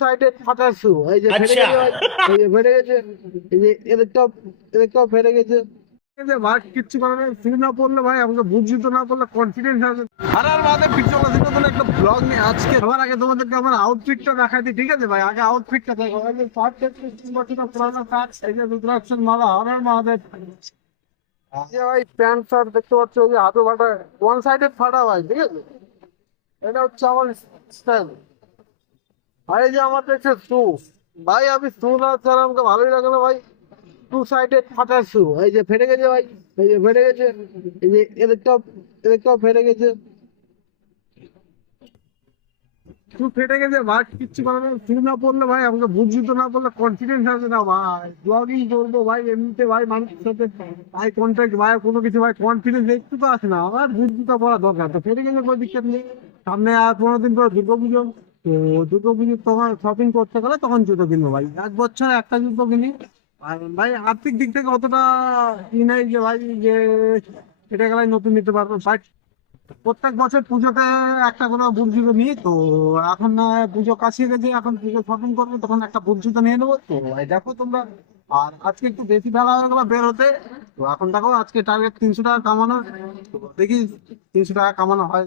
Sided ফাটা শু, এই যে ফেটে अच्छा। গেছে ভাই, এই যে ফেটে গেছে, এই যে এদিকটাও ফেটে গেছে। এই যে ভাই কিচ্ছু করে না, শু না পড়লে ভাই আমাকে বুট জুতো না পড়লে কনফিডেন্স আসবে। আর বাদে পিছনে নতুন একটা ব্লগ নিয়ে আজকে সবার আগে তোমাদেরকে আমার আউটফিটটা দেখাই দিই, ঠিক আছে ভাই? আগে আউটফিটটা দেখো, এই যে শার্ট পুরানো কাজ, এই যে রুদ্রাক্ষণ মালা, হরার মহাদেব। এই যে ভাই প্যান্ট শার্ট দেখতে পাচ্ছ, ওই যে হাতু ফাটা, ওয়ান সাইডেড ফাটা ভাই, ঠিক আছে? এটা হচ্ছে আমার স্টাইল। আর এই যে আমার দেখছে শু, ভাই আমি শু না ছাড়া আমাকে ভালোই লাগে না ভাই। টু সাইডেড ফাটা শু, এই যে ফেটে গেছে ভাই, এই যে ফেটে গেছে, এই যে এদিকটাও ফেটে গেছে। শু ফেটে গেছে ভাই, কিচ্ছু করে না, শু না পড়লে ভাই আমাকে বুট জুতো না পড়লে কনফিডেন্স আসবে না ভাই। ব্লগিং করবো ভাই, এমনিতে ভাই মানুষের সাথে ভাই কন্ট্যাক্ট ভাই কোনো কিছু ভাই, কনফিডেন্স একটু তো আসে না, আমার বুট জুতো পরা দরকার। তো ফেটে গেছে কোনো দিক্কত নেই। সামনে আর 15 দিন পর দুর্গাপুজো, তো দুর্গাপুজো তখন শপিং করতে গেলে তখন জুতো কিনবো ভাই, এক বছরে একটা জুতো কিনি। আর ভাই আর্থিক দিক থেকে অতটা ই নেই যে ভাই যে এটা গেলে নতুন নিতে পারবো বাট প্রত্যেক বছর পুজোতে একটা করে বুট জুতো নিই। তো এখন পুজো কাছে গেছে, এখন পুজো শপিং করবো, তখন একটা বুট জুতো নিয়ে নেবো। তো এই দেখো তোমরা, আর আজকে একটু বেশি বেলা হয়ে গেল বের হতে। তো এখন দেখো আজকে টার্গেট 300 টাকা কামানো, তো দেখি 300 টাকা কামানো হয়।